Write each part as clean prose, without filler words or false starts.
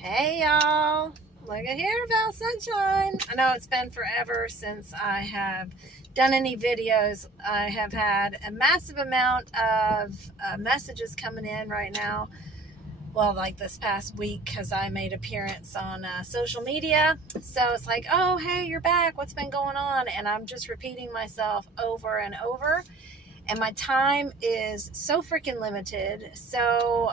Hey y'all, look at here, Val Sunshine. I know it's been forever since I have done any videos. I have had a massive amount of messages coming in right now. Well, like this past week, because I made appearance on social media. So it's like, oh, hey, you're back. What's been going on? And I'm just repeating myself over and over. And my time is so freaking limited. So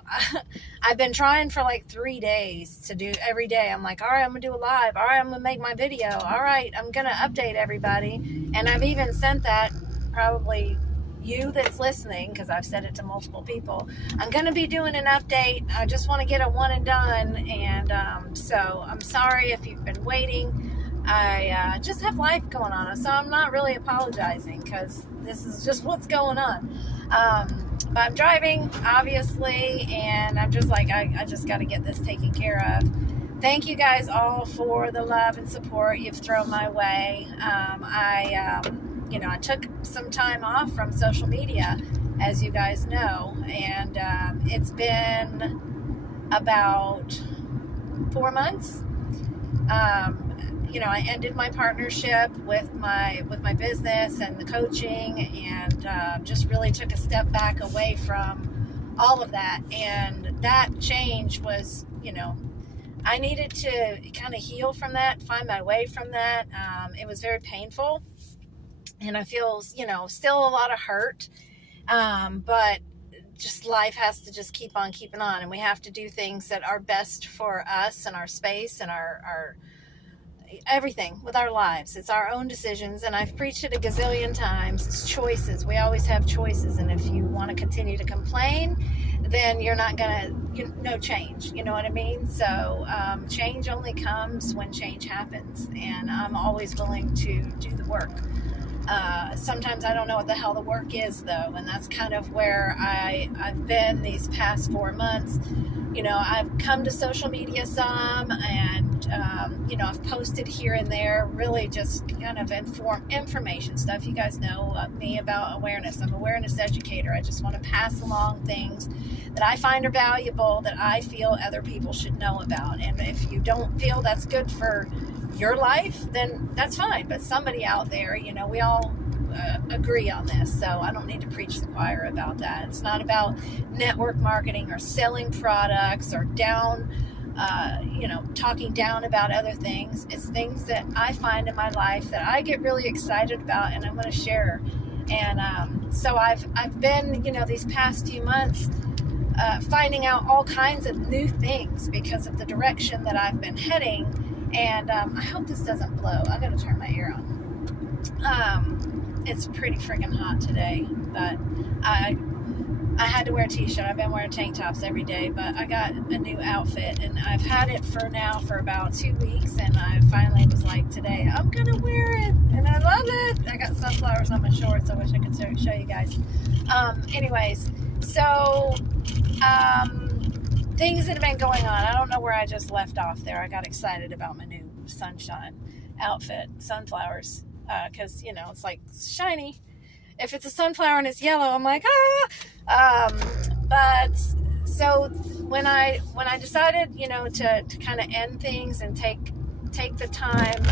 I've been trying for like 3 days to do every day. I'm like, all right, I'm gonna do a live. All right, I'm gonna make my video. All right, I'm gonna update everybody. And I've even sent that, probably you that's listening, because I've said it to multiple people. I'm gonna be doing an update. I just want to get a one and done. And so I'm sorry if you've been waiting. I just have life going on, so I'm not really apologizing, because this is just what's going on. But I'm driving, obviously, and I'm just like, I just got to get this taken care of. Thank you guys all for the love and support you've thrown my way. I took some time off from social media, as you guys know, and it's been about 4 months. I ended my partnership with my business and the coaching, and just really took a step back away from all of that. And that change was, I needed to kind of heal from that, find my way from that. It was very painful, and I feel, still a lot of hurt. But just life has to just keep on keeping on, and we have to do things that are best for us and our space and our everything with our lives. It's our own decisions, and I've preached it a gazillion times. It's choices. We always have choices, and if you want to continue to complain, then you're not gonna no change. You know what I mean? So change only comes when change happens, and I'm always willing to do the work. Sometimes I don't know what the hell the work is, though, and that's kind of where I've been these past 4 months. I've come to social media some, and I've posted here and there, really just kind of information stuff. You guys know me about awareness. I'm an awareness educator. I just want to pass along things that I find are valuable, that I feel other people should know about. And if you don't feel that's good for your life, then that's fine. But somebody out there, we all agree on this, so I don't need to preach the choir about that. It's not about network marketing or selling products or talking down about other things. It's things that I find in my life that I get really excited about, and I'm going to share. And so I've been, these past few months finding out all kinds of new things because of the direction that I've been heading. And I hope this doesn't blow. I gotta turn my air on. It's pretty freaking hot today, but I had to wear a t-shirt. I've been wearing tank tops every day, but I got a new outfit, and I've had it for about 2 weeks, and I finally was like, today I'm gonna wear it, and I love it. I got sunflowers on my shorts. I wish I could show you guys. Anyways, so things that have been going on. I don't know where I just left off there. I got excited about my new sunshine outfit, sunflowers, because it's like shiny. If it's a sunflower and it's yellow, I'm like, but so when I decided, to kind of end things and take the time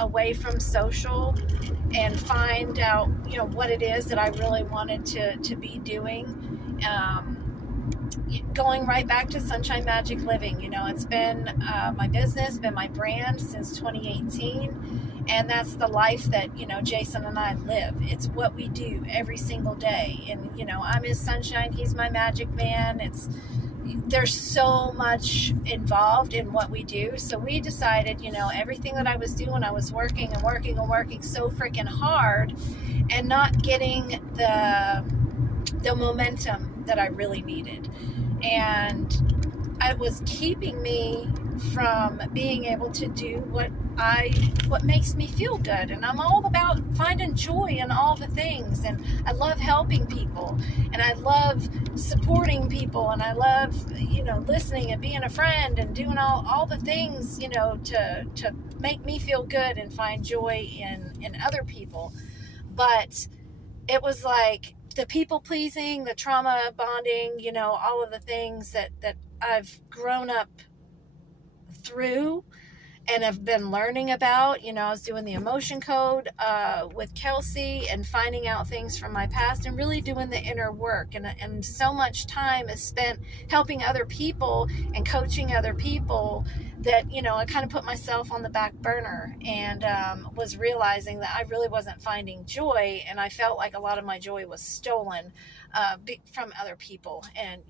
away from social and find out, what it is that I really wanted to be doing, going right back to Sunshine Magic Living. It's been my business, been my brand since 2018, and that's the life that Jason and I live. It's what we do every single day, and I'm his sunshine, he's my magic man. There's so much involved in what we do, so we decided, everything that I was doing, I was working so freaking hard and not getting the momentum that I really needed, and it was keeping me from being able to do what makes me feel good. And I'm all about finding joy in all the things, and I love helping people, and I love supporting people, and I love listening and being a friend and doing all the things to make me feel good and find joy in other people. But it was like the people pleasing, the trauma bonding, all of the things that I've grown up through and have been learning about. I was doing the emotion code with Kelsey and finding out things from my past and really doing the inner work. And so much time is spent helping other people and coaching other people that, I kind of put myself on the back burner and was realizing that I really wasn't finding joy. And I felt like a lot of my joy was stolen from other people. And,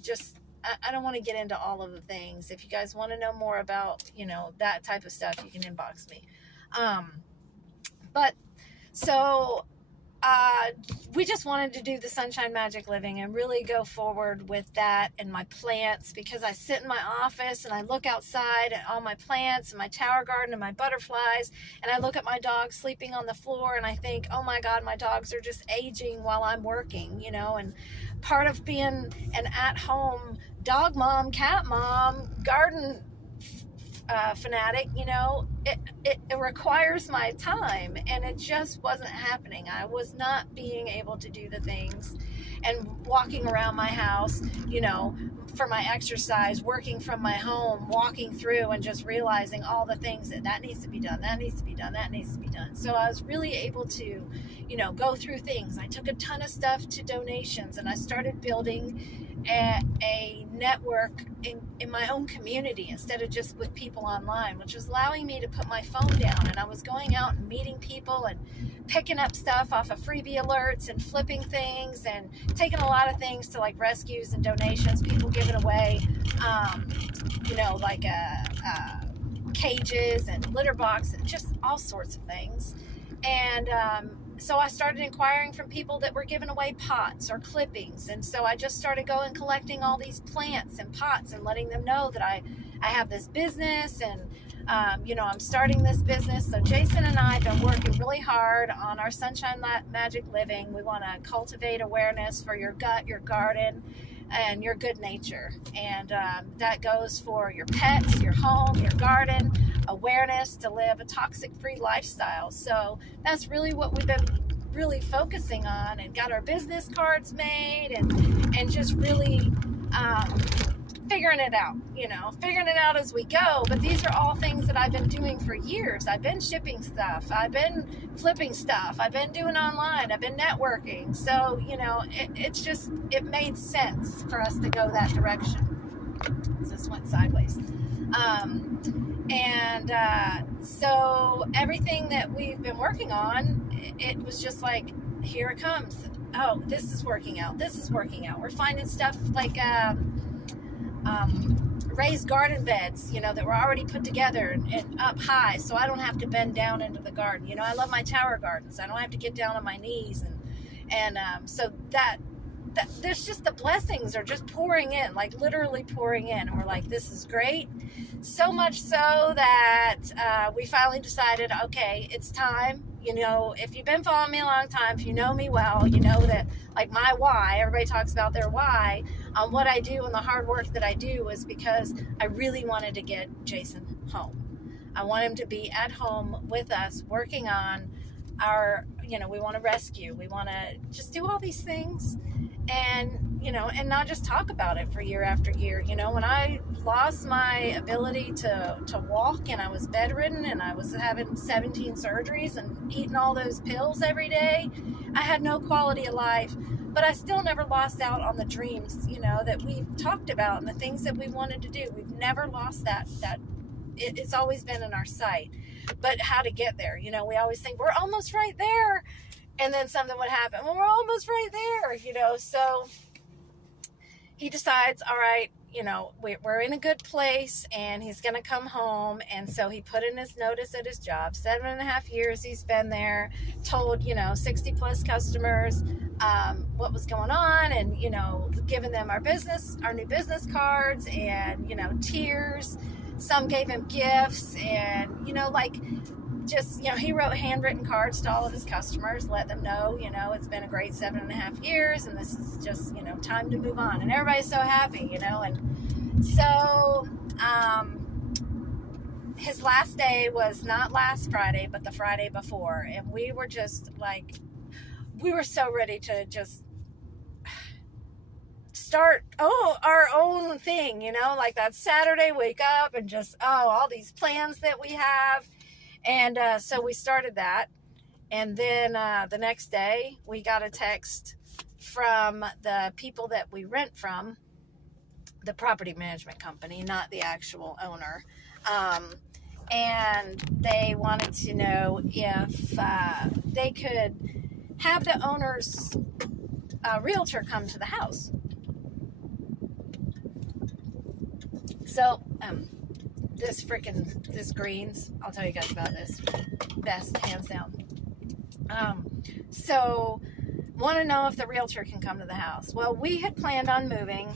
just I don't want to get into all of the things. If you guys want to know more about, that type of stuff, you can inbox me. But so we just wanted to do the Sunshine Magic Living and really go forward with that and my plants, because I sit in my office and I look outside at all my plants and my tower garden and my butterflies, and I look at my dogs sleeping on the floor and I think, oh my God, my dogs are just aging while I'm working, and part of being an at-home dog mom, cat mom, garden fanatic, it requires my time, and it just wasn't happening. I was not being able to do the things and walking around my house, for my exercise, working from my home, walking through and just realizing all the things that needs to be done, that needs to be done, that needs to be done. So I was really able to, go through things. I took a ton of stuff to donations, and I started building a network in my own community instead of just with people online, which was allowing me to put my phone down, and I was going out and meeting people and picking up stuff off of freebie alerts and flipping things and taking a lot of things to like rescues and donations, people giving away like cages and litter boxes and just all sorts of things. And so I started inquiring from people that were giving away pots or clippings. And so I just started going collecting all these plants and pots and letting them know that I have this business and, I'm starting this business. So Jason and I have been working really hard on our Sunshine Magic Living. We want to cultivate awareness for your gut, your garden, and your good nature. And that goes for your pets, your home, your garden, awareness to live a toxic-free lifestyle. So that's really what we've been really focusing on, and got our business cards made and just really figuring it out as we go. But these are all things that I've been doing for years. I've been shipping stuff, I've been flipping stuff, I've been doing online, I've been networking. So it made sense for us to go that direction. This went sideways. So everything that we've been working on, it was just like, here it comes. Oh, this is working out. We're finding stuff like raised garden beds, that were already put together and up high, so I don't have to bend down into the garden. I love my tower gardens. I don't have to get down on my knees, and so that there's just, the blessings are just pouring in, like literally pouring in, and we're like, this is great. So much so that we finally decided, okay, it's time. If you've been following me a long time, if you know me well, you know that like my why, everybody talks about their why on what I do and the hard work that I do is because I really wanted to get Jason home. I want him to be at home with us working on our, we want to rescue, we want to just do all these things and, and not just talk about it for year after year. When I lost my ability to walk and I was bedridden and I was having 17 surgeries and eating all those pills every day, I had no quality of life, but I still never lost out on the dreams, that we've talked about and the things that we wanted to do. We've never lost that it's always been in our sight, but how to get there, we always think we're almost right there. And then something would happen. Well, we're almost right there, So he decides, all right, we're in a good place and he's going to come home. And so he put in his notice at his job. 7.5 years he's been there, told, 60 plus customers what was going on and, giving them our new business cards and, tiers. Some gave him gifts and, he wrote handwritten cards to all of his customers, let them know, it's been a great 7.5 years and this is just, time to move on. And everybody's so happy, and so his last day was not last Friday, but the Friday before. And we were just like, we were so ready to just start our own thing, like that Saturday, wake up and just all these plans that we have. And so we started that. And then the next day we got a text from the people that we rent from, the property management company, not the actual owner. And they wanted to know if they could have the owner's realtor come to the house. So this greens, I'll tell you guys about this. Best, hands down. So want to know if the realtor can come to the house. Well, we had planned on moving.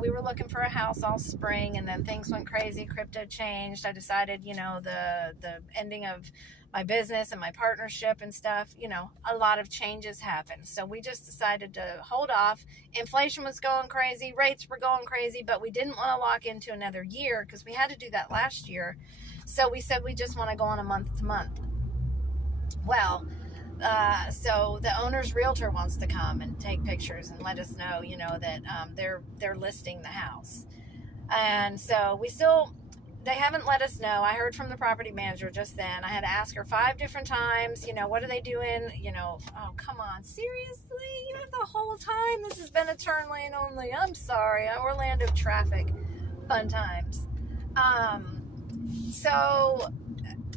We were looking for a house all spring, and then things went crazy. Crypto changed. I decided, the ending of my business and my partnership and stuff, a lot of changes happened. So we just decided to hold off. Inflation was going crazy. Rates were going crazy, but we didn't want to lock into another year because we had to do that last year. So we said we just want to go on a month to month. Well, so the owner's realtor wants to come and take pictures and let us know, that they're listing the house. And so they haven't let us know. I heard from the property manager just then. I had to ask her 5 different times, what are they doing? Oh, come on, seriously? The whole time this has been a turn lane only. I'm sorry. Orlando traffic, fun times. So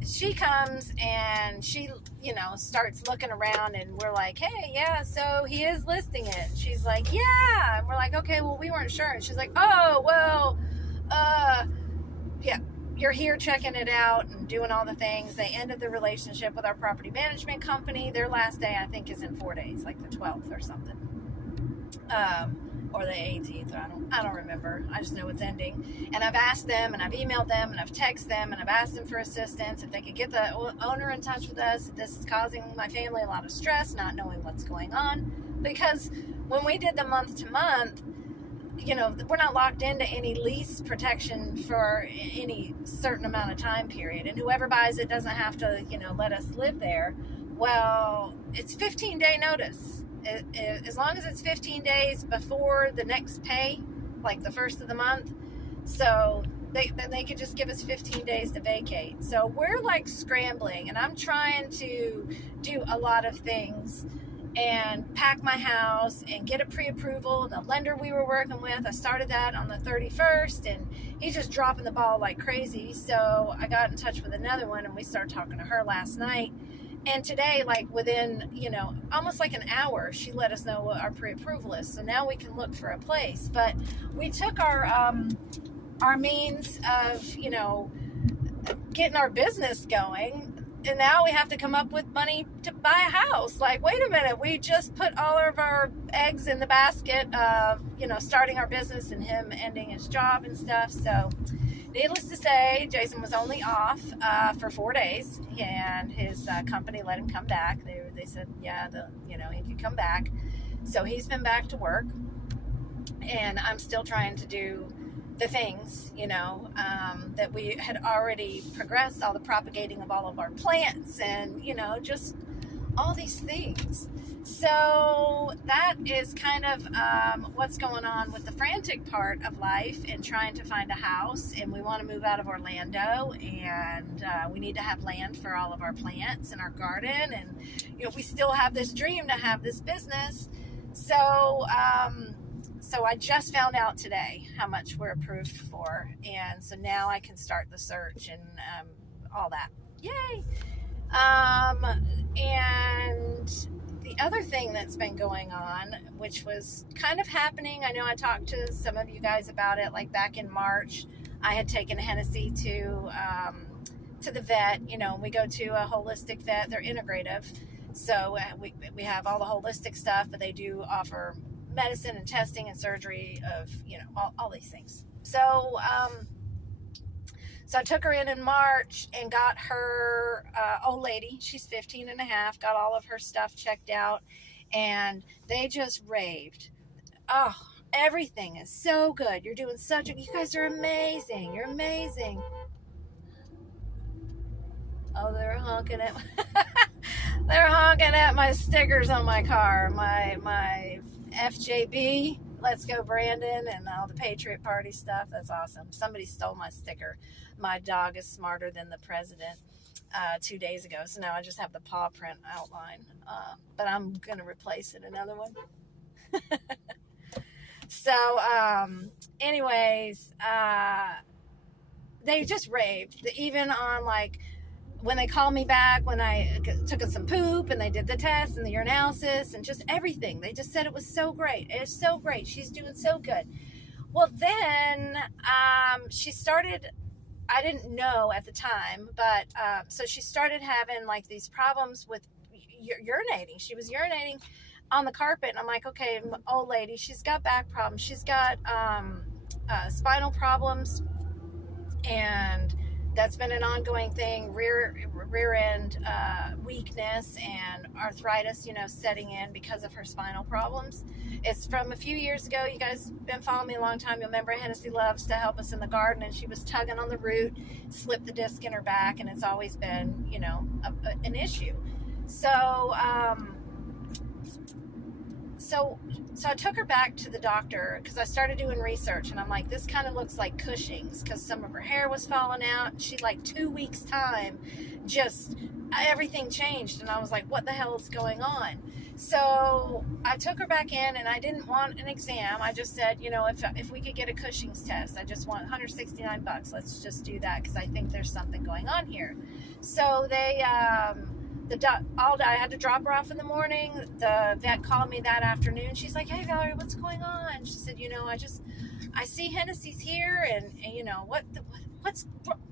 she comes and she, starts looking around, and we're like, hey, yeah, so he is listing it. She's like, yeah. And we're like, okay, well, we weren't sure. And she's like, oh, well, yeah, you're here checking it out and doing all the things. They ended the relationship with our property management company. Their last day, I think, is in 4 days, like the 12th or something. Or the 18th. I don't remember. I just know it's ending. And I've asked them, and I've emailed them, and I've texted them, and I've asked them for assistance, if they could get the owner in touch with us. This is causing my family a lot of stress, not knowing what's going on. Because when we did the month to month, we're not locked into any lease protection for any certain amount of time period. And whoever buys it doesn't have to, let us live there. Well, it's 15-day notice. As long as it's 15 days before the next pay, like the first of the month, so they could just give us 15 days to vacate. So we're like scrambling, and I'm trying to do a lot of things and pack my house and get a pre-approval. The lender we were working with, I started that on the 31st, and he's just dropping the ball like crazy. So I got in touch with another one, and we started talking to her last night. And today, like within, almost like an hour, she let us know what our pre-approval is. So now we can look for a place. But we took our means of, getting our business going. And now we have to come up with money to buy a house. Like, wait a minute, we just put all of our eggs in the basket of, starting our business and him ending his job and stuff. So needless to say, Jason was only off for 4 days, and his company let him come back. They said, yeah, he could come back. So he's been back to work, and I'm still trying to do the things, that we had already progressed, all the propagating of all of our plants, and, just all these things. So that is kind of what's going on with the frantic part of life and trying to find a house. And we want to move out of Orlando, and we need to have land for all of our plants and our garden. And, we still have this dream to have this business. So, so I just found out today how much we're approved for. And so now I can start the search and all that. Yay! And the other thing that's been going on, which was kind of happening, I know I talked to some of you guys about it, like back in March, I had taken Hennessy to the vet. We go to a holistic vet. They're integrative. So we have all the holistic stuff, but they do offer medicine and testing and surgery of, all these things. So, so I took her in March and got her, old lady, she's 15 and a half, got all of her stuff checked out, and they just raved. Oh, everything is so good. You're doing you guys are amazing. You're amazing. Oh, they're honking at, they're honking at my stickers on my car, my FJB, Let's Go Brandon and all the Patriot Party stuff. That's awesome. Somebody stole my sticker. My dog is smarter than the president 2 days ago. So now I just have the paw print outline. But I'm going to replace it another one. So, anyways, they just raved. Even on, like, when they called me back, when I took some poop and they did the test and the urinalysis and just everything. They just said it was so great. It's so great. She's doing so good. Well, then she started, I didn't know at the time, but so she started having, like, these problems with urinating. She was urinating on the carpet, and I'm like, okay, old lady, she's got back problems, she's got spinal problems, and that's been an ongoing thing, rear end weakness and arthritis, setting in because of her spinal problems. It's from a few years ago. You guys been following me a long time. You'll remember Hennessy loves to help us in the garden, and she was tugging on the root, slipped the disc in her back, and it's always been, an issue. So I took her back to the doctor because I started doing research, and I'm like, this kind of looks like Cushing's, because some of her hair was falling out. She, like, 2 weeks time, just everything changed, and I was like, what the hell is going on? So I took her back in, and I didn't want an exam. I just said, if we could get a Cushing's test, I just want $169. Let's just do that, because I think there's something going on here. So they I had to drop her off in the morning. The vet called me that afternoon. She's like, hey, Valerie, what's going on? She said, I see Hennessy's here, and what's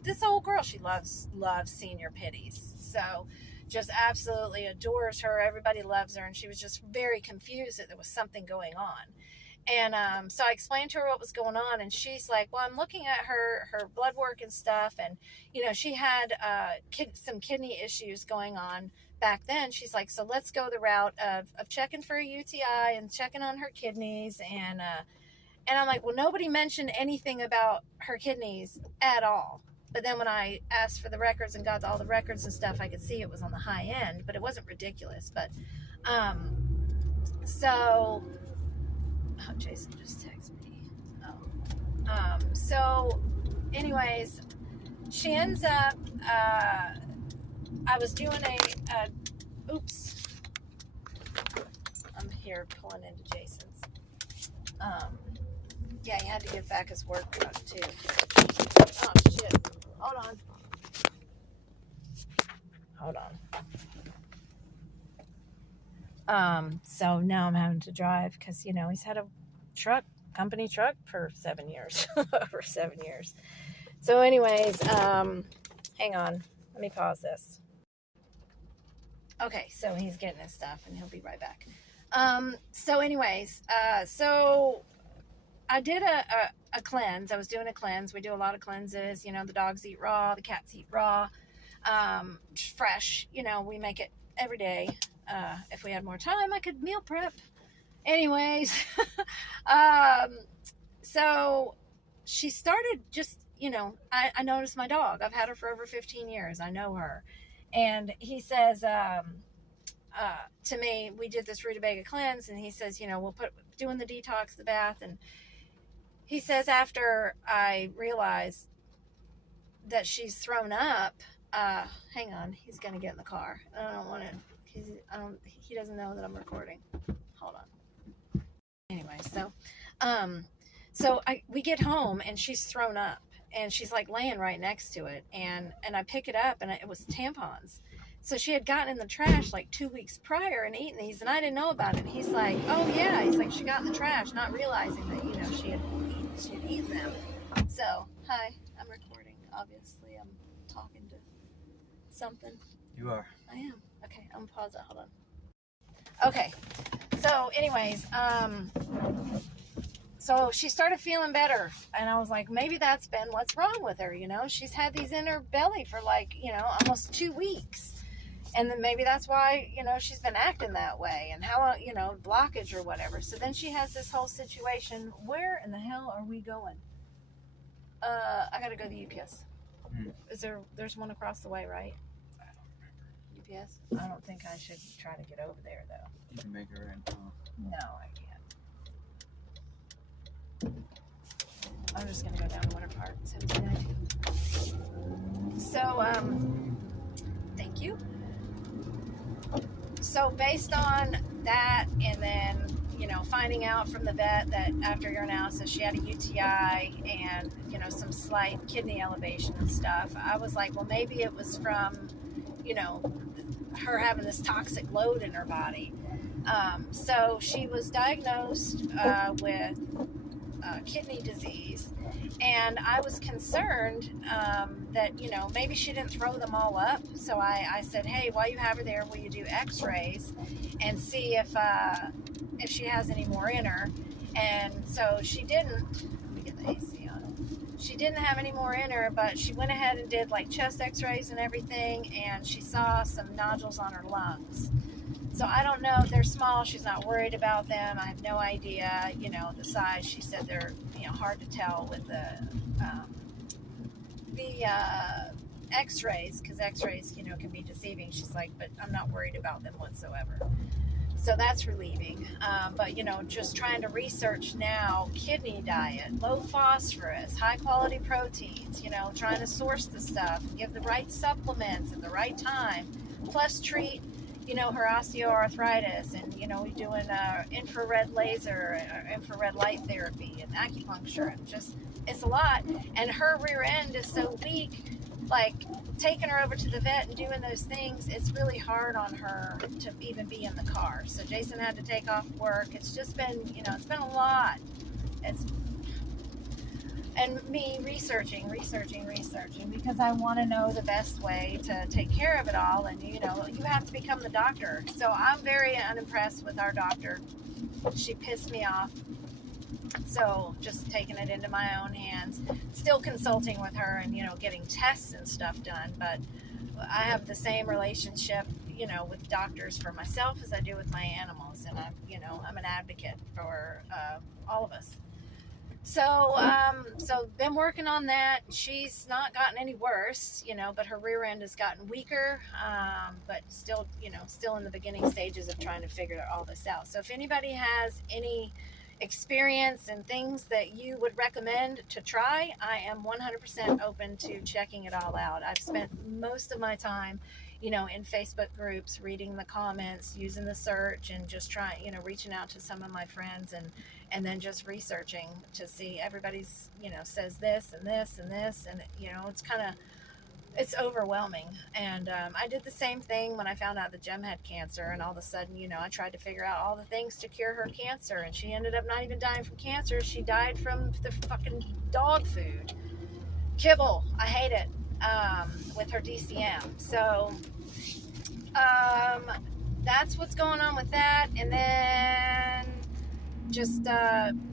this old girl? She loves senior pitties. So just absolutely adores her. Everybody loves her. And she was just very confused that there was something going on. And so I explained to her what was going on, and she's like, well, I'm looking at her blood work and stuff, and, she had some kidney issues going on back then. She's like, so let's go the route of checking for a UTI and checking on her kidneys. And I'm like, well, nobody mentioned anything about her kidneys at all. But then when I asked for the records and got all the records and stuff, I could see it was on the high end, but it wasn't ridiculous. But so... Oh, Jason just texted me. So anyways, she ends up, I was doing oops, I'm here pulling into Jason's. Yeah, he had to give back his work truck too. Oh shit, hold on. So now I'm having to drive because, he's had a company truck for 7 years, over 7 years. So anyways, hang on, let me pause this. Okay, so he's getting his stuff and he'll be right back. So anyways, so I did a cleanse. I was doing a cleanse. We do a lot of cleanses. The dogs eat raw, the cats eat raw, fresh. We make it every day. If we had more time, I could meal prep. Anyways, so she started just, I noticed my dog. I've had her for over 15 years. I know her. And he says to me, we did this rutabaga cleanse, and he says, we'll doing the detox, the bath. And he says, after I realized that she's thrown up, hang on, he's going to get in the car. I don't want to. He doesn't know that I'm recording. Hold on. Anyway, so we get home, and she's thrown up, and she's like laying right next to it, and I pick it up, and it was tampons. So she had gotten in the trash like 2 weeks prior and eaten these, and I didn't know about it. He's like, oh yeah, he's like, she got in the trash, not realizing that she had eaten them. So hi, I'm recording. Obviously, I'm talking to something. You are. I am. Okay, I'm gonna pause it. Hold on. Okay. So, anyways, so she started feeling better, and I was like, maybe that's been what's wrong with her. She's had these in her belly for like, almost 2 weeks, and then maybe that's why, she's been acting that way, and how, blockage or whatever. So then she has this whole situation. Where in the hell are we going? I gotta go to the UPS. There's one across the way, right? UPS? I don't think I should try to get over there, though. You can make it right. No, I can't. I'm just going to go down to Winter Park. Today. So, thank you. So based on that, and then, you know, finding out from the vet that after your analysis she had a UTI and, you know, some slight kidney elevation and stuff, I was like, well, maybe it was from, you know, her having this toxic load in her body. So she was diagnosed with kidney disease, and I was concerned that, you know, maybe she didn't throw them all up. So I said, hey, while you have her there, will you do x-rays and see if she has any more in her? And so she didn't. Let me get the AC on. She didn't have any more in her, but she went ahead and did like chest x-rays and everything, and she saw some nodules on her lungs. So I don't know if they're small. She's not worried about them. I have no idea, you know, the size. She said they're, you know, hard to tell with the x-rays, because x-rays, you know, can be deceiving. She's like, but I'm not worried about them whatsoever. So that's relieving. But, you know, just trying to research now, kidney diet, low phosphorus, high quality proteins, you know, trying to source the stuff, give the right supplements at the right time, plus treat, you know, her osteoarthritis, and, you know, we're doing infrared laser, infrared light therapy and acupuncture, and just, it's a lot. And her rear end is so weak, like taking her over to the vet and doing those things, it's really hard on her to even be in the car. So Jason had to take off work. It's just been, you know, it's been a lot. And me researching, because I want to know the best way to take care of it all. And, you know, you have to become the doctor. So I'm very unimpressed with our doctor. She pissed me off. So just taking it into my own hands, still consulting with her and, you know, getting tests and stuff done. But I have the same relationship, you know, with doctors for myself as I do with my animals. And I'm an advocate for all of us. So, been working on that. She's not gotten any worse, you know, but her rear end has gotten weaker, but still, you know, still in the beginning stages of trying to figure all this out. So if anybody has any experience and things that you would recommend to try, I am 100% open to checking it all out. I've spent most of my time, you know, in Facebook groups, reading the comments, using the search, and just trying, you know, reaching out to some of my friends, and then just researching to see everybody's, you know, says this and this and this, and, you know, it's overwhelming. And I did the same thing when I found out that Jem had cancer, and all of a sudden, you know, I tried to figure out all the things to cure her cancer, and she ended up not even dying from cancer. She died from the fucking dog food. Kibble. I hate it. With her DCM. So that's what's going on with that. And then just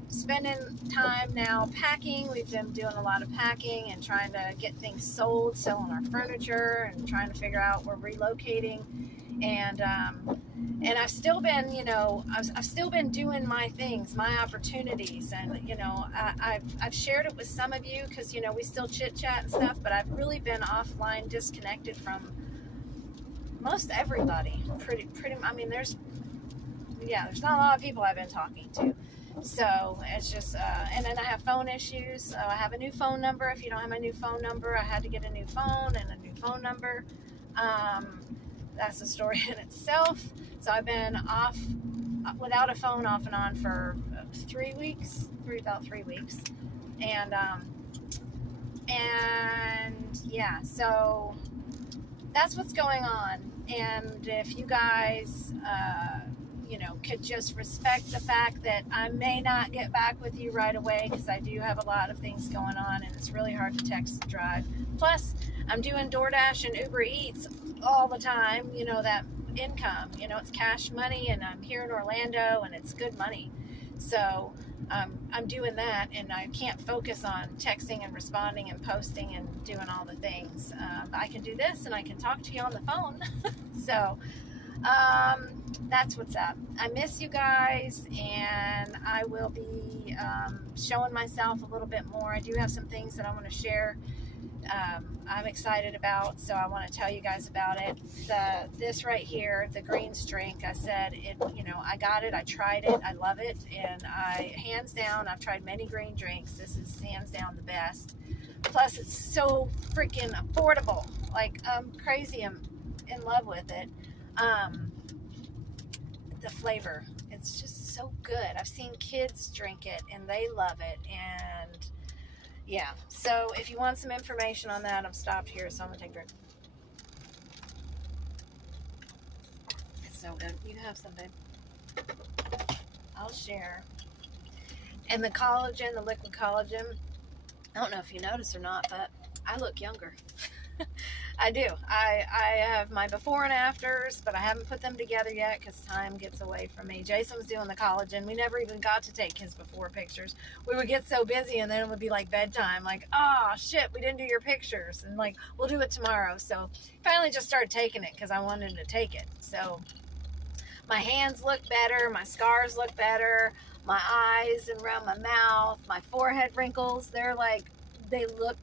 spending time now packing. We've been doing a lot of packing and trying to get things sold, selling our furniture, and trying to figure out we're relocating. And I've still been, you know, I've still been doing my things, my opportunities, and, you know, I've shared it with some of you because, you know, we still chit chat and stuff, but I've really been offline, disconnected from most everybody. Pretty. I mean, there's not a lot of people I've been talking to. So it's just, and then I have phone issues. So I have a new phone number. If you don't have my new phone number, I had to get a new phone and a new phone number. That's a story in itself. So I've been off without a phone off and on for about 3 weeks. And yeah, so that's what's going on. And if you guys, you know, could just respect the fact that I may not get back with you right away, because I do have a lot of things going on, and it's really hard to text and drive. Plus, I'm doing DoorDash and Uber Eats all the time, you know, that income, you know, it's cash money, and I'm here in Orlando, and it's good money. So I'm doing that, and I can't focus on texting and responding and posting and doing all the things. But I can do this, and I can talk to you on the phone. So that's what's up. I miss you guys, and I will be showing myself a little bit more. I do have some things that I want to share I'm excited about, so I want to tell you guys about it. This right here, the greens drink, I said it, I got it, I tried it, I love it, and hands down, I've tried many green drinks. This is hands down the best. Plus, it's so freaking affordable. Like, I'm crazy. I'm in love with it. The flavor, it's just so good. I've seen kids drink it, and they love it, and yeah. So if you want some information on that, I'm stopped here, so I'm gonna take a drink. It's so good. You have some, babe. I'll share. And the collagen, the liquid collagen, I don't know if you notice or not, but I look younger. I do. I have my before and afters, but I haven't put them together yet because time gets away from me. Jason was doing the collagen. We never even got to take his before pictures. We would get so busy, and then it would be like bedtime. Like, oh, shit, we didn't do your pictures. And like, we'll do it tomorrow. So finally just started taking it because I wanted to take it. So my hands look better. My scars look better. My eyes and around my mouth, my forehead wrinkles, they look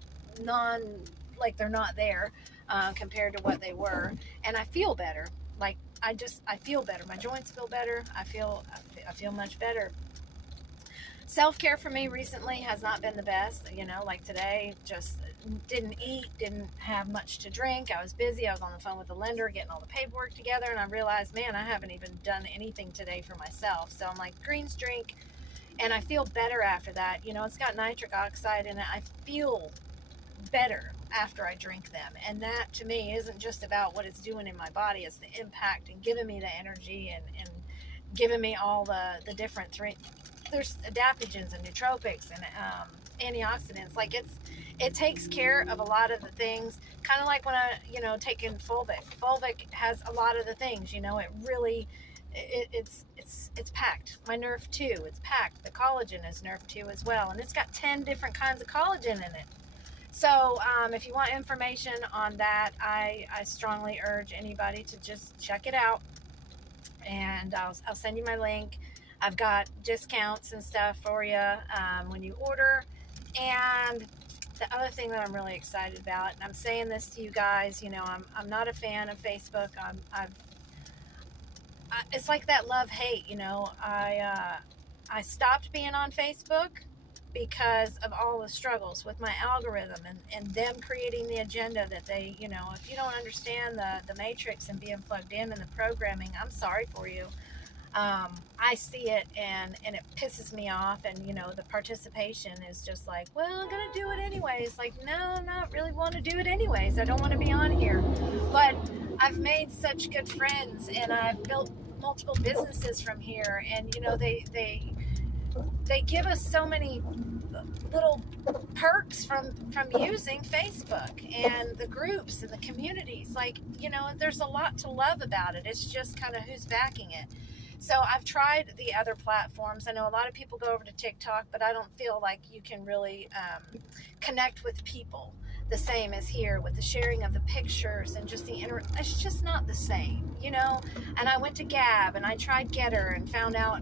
like they're not there compared to what they were. And I feel better. Like, I feel better. My joints feel better. I feel much better. Self-care for me recently has not been the best. Like today, just didn't eat, didn't have much to drink. I was busy. I was on the phone with the lender getting all the paperwork together, and I realized, man, I haven't even done anything today for myself. So I'm like, greens drink, and I feel better after that. It's got nitric oxide in it. I feel better after I drink them, and that to me isn't just about what it's doing in my body. It's the impact and giving me the energy and giving me all the different there's adaptogens and nootropics and antioxidants. Like, it takes care of a lot of the things, kind of like when I taking Fulvic has a lot of the things. It really it's packed. My Nerve 2, it's packed. The collagen is Nerve 2 as well, and it's got 10 different kinds of collagen in it. So if you want information on that, I strongly urge anybody to just check it out, and I'll send you my link. I've got discounts and stuff for you when you order. And the other thing that I'm really excited about, and I'm saying this to you guys, I'm not a fan of Facebook. It's like that love-hate, I stopped being on Facebook because of all the struggles with my algorithm and them creating the agenda that they, if you don't understand the matrix and being plugged in and the programming, I'm sorry for you. I see it and it pisses me off, and the participation is just like, well, I'm gonna do it anyways. Like, no, I'm not really want to do it anyways. I don't want to be on here. But I've made such good friends, and I've built multiple businesses from here, and they give us so many little perks from using Facebook and the groups and the communities. Like, there's a lot to love about it. It's just kind of who's backing it. So I've tried the other platforms. I know a lot of people go over to TikTok, but I don't feel like you can really connect with people the same as here with the sharing of the pictures and just it's just not the same, And I went to Gab and I tried Getter and found out,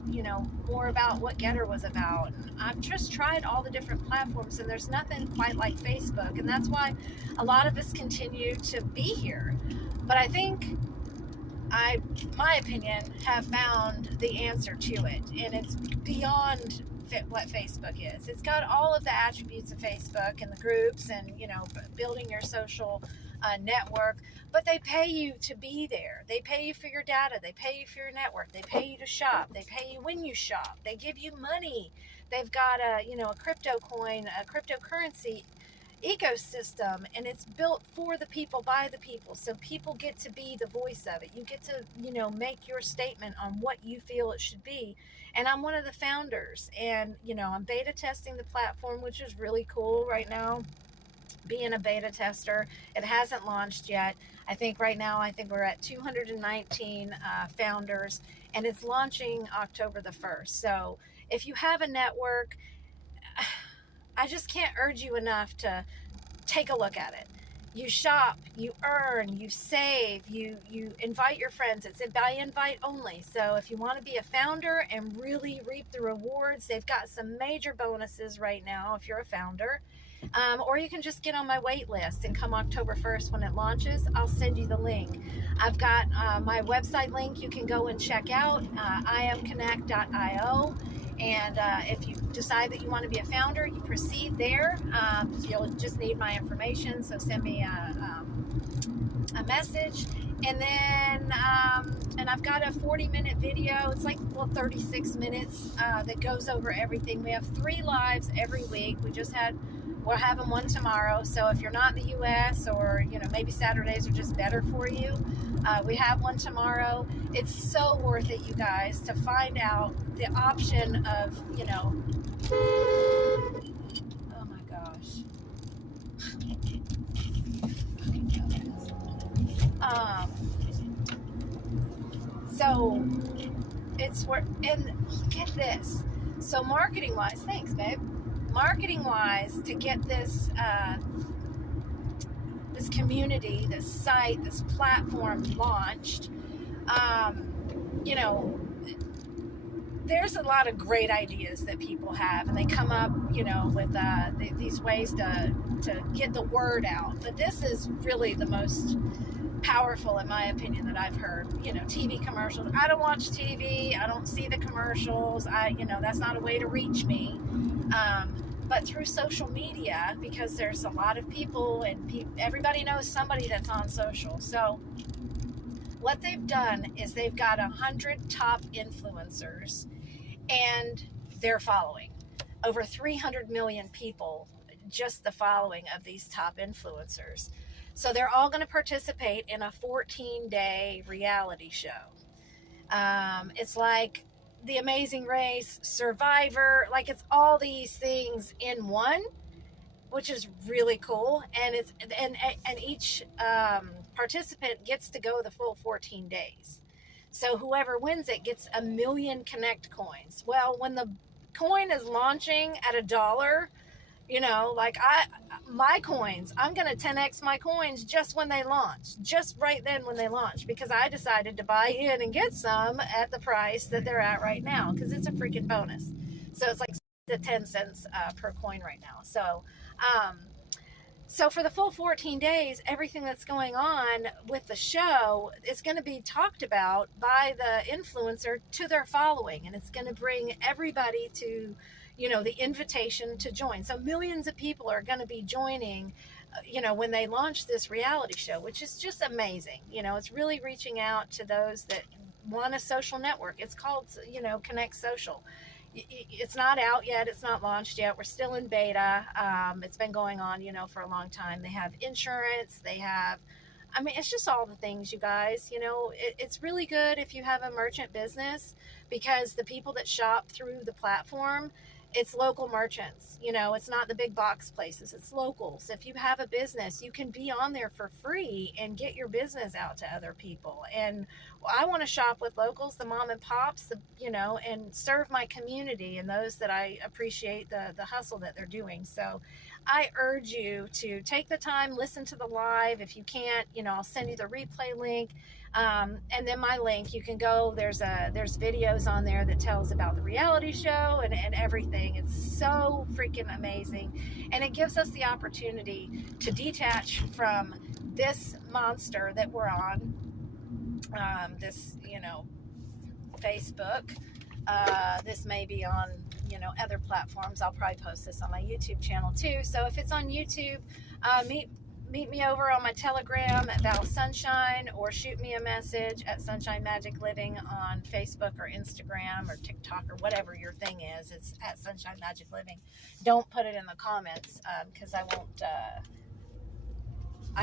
more about what Getter was about. And I've just tried all the different platforms, and there's nothing quite like Facebook. And that's why a lot of us continue to be here. But I think my opinion, have found the answer to it, and it's beyond what Facebook is. It's got all of the attributes of Facebook and the groups and building your social network, but they pay you to be there. They pay you for your data. They pay you for your network. They pay you to shop. They pay you when you shop. They give you money. They've got a crypto coin, a cryptocurrency ecosystem, and it's built for the people, by the people, so people get to be the voice of it. You get to make your statement on what you feel it should be. And I'm one of the founders, and I'm beta testing the platform, which is really cool right now, being a beta tester. It hasn't launched yet. I think right now we're at 219 founders, and it's launching October the 1st. So if you have a network, I just can't urge you enough to take a look at it. You shop, you earn, you save, you invite your friends. It's by invite only. So if you want to be a founder and really reap the rewards, they've got some major bonuses right now if you're a founder. Or you can just get on my wait list, and come October 1st when it launches, I'll send you the link. I've got my website link you can go and check out, iamconnect.io. And if you decide that you want to be a founder, you proceed there. You'll just need my information, so send me a message. And then and I've got a 40-minute video. It's like, well, 36 minutes that goes over everything. We have 3 lives every week. We're having one tomorrow. So if you're not in the US, or maybe Saturdays are just better for you, we have one tomorrow. It's so worth it, you guys, to find out the option of, oh my gosh. So it's worth, and get this. So marketing wise, thanks, babe. Marketing wise, to get this this community, this site, this platform launched, there's a lot of great ideas that people have, and they come up, with these ways to get the word out. But this is really the most powerful, in my opinion, that I've heard. TV commercials. I don't watch TV. I don't see the commercials. That's not a way to reach me. But through social media, because there's a lot of people, and everybody knows somebody that's on social. So what they've done is they've got 100 top influencers, and they're following over 300 million people, just the following of these top influencers. So they're all going to participate in a 14-day reality show. It's like The Amazing Race, Survivor, like it's all these things in one, which is really cool. And each participant gets to go the full 14 days. So whoever wins it gets 1 million Connect coins. Well, when the coin is launching at $1, my coins, I'm going to 10x my coins just when they launch, just right then when they launch, because I decided to buy in and get some at the price that they're at right now, because it's a freaking bonus. So it's like 10 cents per coin right now. So for the full 14 days, everything that's going on with the show is going to be talked about by the influencer to their following, and it's going to bring everybody to the invitation to join. So millions of people are going to be joining, when they launch this reality show, which is just amazing. It's really reaching out to those that want a social network. It's called, Connect Social. It's not out yet. It's not launched yet. We're still in beta. It's been going on, for a long time. They have insurance. They have, it's just all the things, you guys. It's really good if you have a merchant business, because the people that shop through the platform, it's local merchants. It's not the big box places. It's locals. If you have a business, you can be on there for free and get your business out to other people. And I want to shop with locals, the mom and pops, and serve my community and those that I appreciate the hustle that they're doing. So I urge you to take the time, listen to the live. If you can't, I'll send you the replay link. And then my link, you can go, there's videos on there that tells about the reality show and everything. It's so freaking amazing. And it gives us the opportunity to detach from this monster that we're on, this, Facebook. This may be on, other platforms. I'll probably post this on my YouTube channel too. So if it's on YouTube, meet me over on my Telegram at Val Sunshine, or shoot me a message at Sunshine Magic Living on Facebook or Instagram or TikTok or whatever your thing is. It's at Sunshine Magic Living. Don't put it in the comments, because I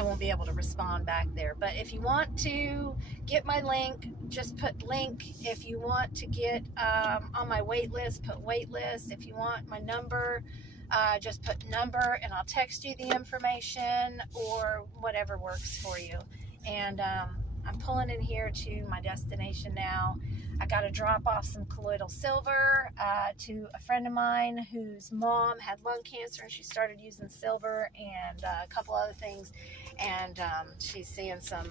won't be able to respond back there. But if you want to get my link, just put link. If you want to get on my wait list, put wait list. If you want my number, just put number, and I'll text you the information, or whatever works for you. And I'm pulling in here to my destination now. I got to drop off some colloidal silver to a friend of mine whose mom had lung cancer, and she started using silver and a couple other things, and she's seeing some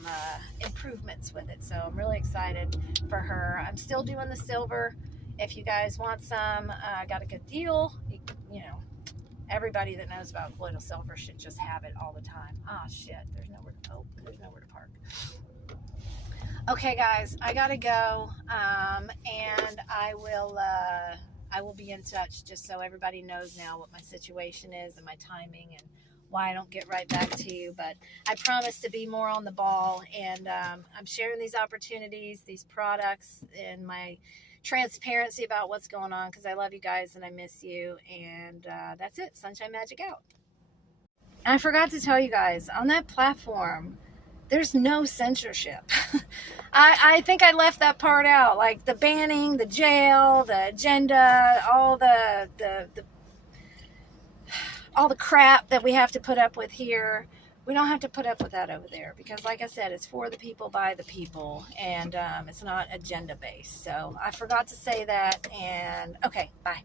improvements with it. So I'm really excited for her. I'm still doing the silver. If you guys want some, I got a good deal. Everybody that knows about colloidal silver should just have it all the time. Ah, shit. There's nowhere to park. Okay, guys, I gotta go, and I will be in touch just so everybody knows now what my situation is and my timing and why I don't get right back to you. But I promise to be more on the ball, and I'm sharing these opportunities, these products, and my transparency about what's going on because I love you guys and I miss you. And that's it. Sunshine Magic out. And I forgot to tell you guys, on that platform, there's no censorship. I think I left that part out, like the banning, the jail, the agenda, all the crap that we have to put up with here. We don't have to put up with that over there because, like I said, it's for the people, by the people, and it's not agenda based. So I forgot to say that. And okay, bye.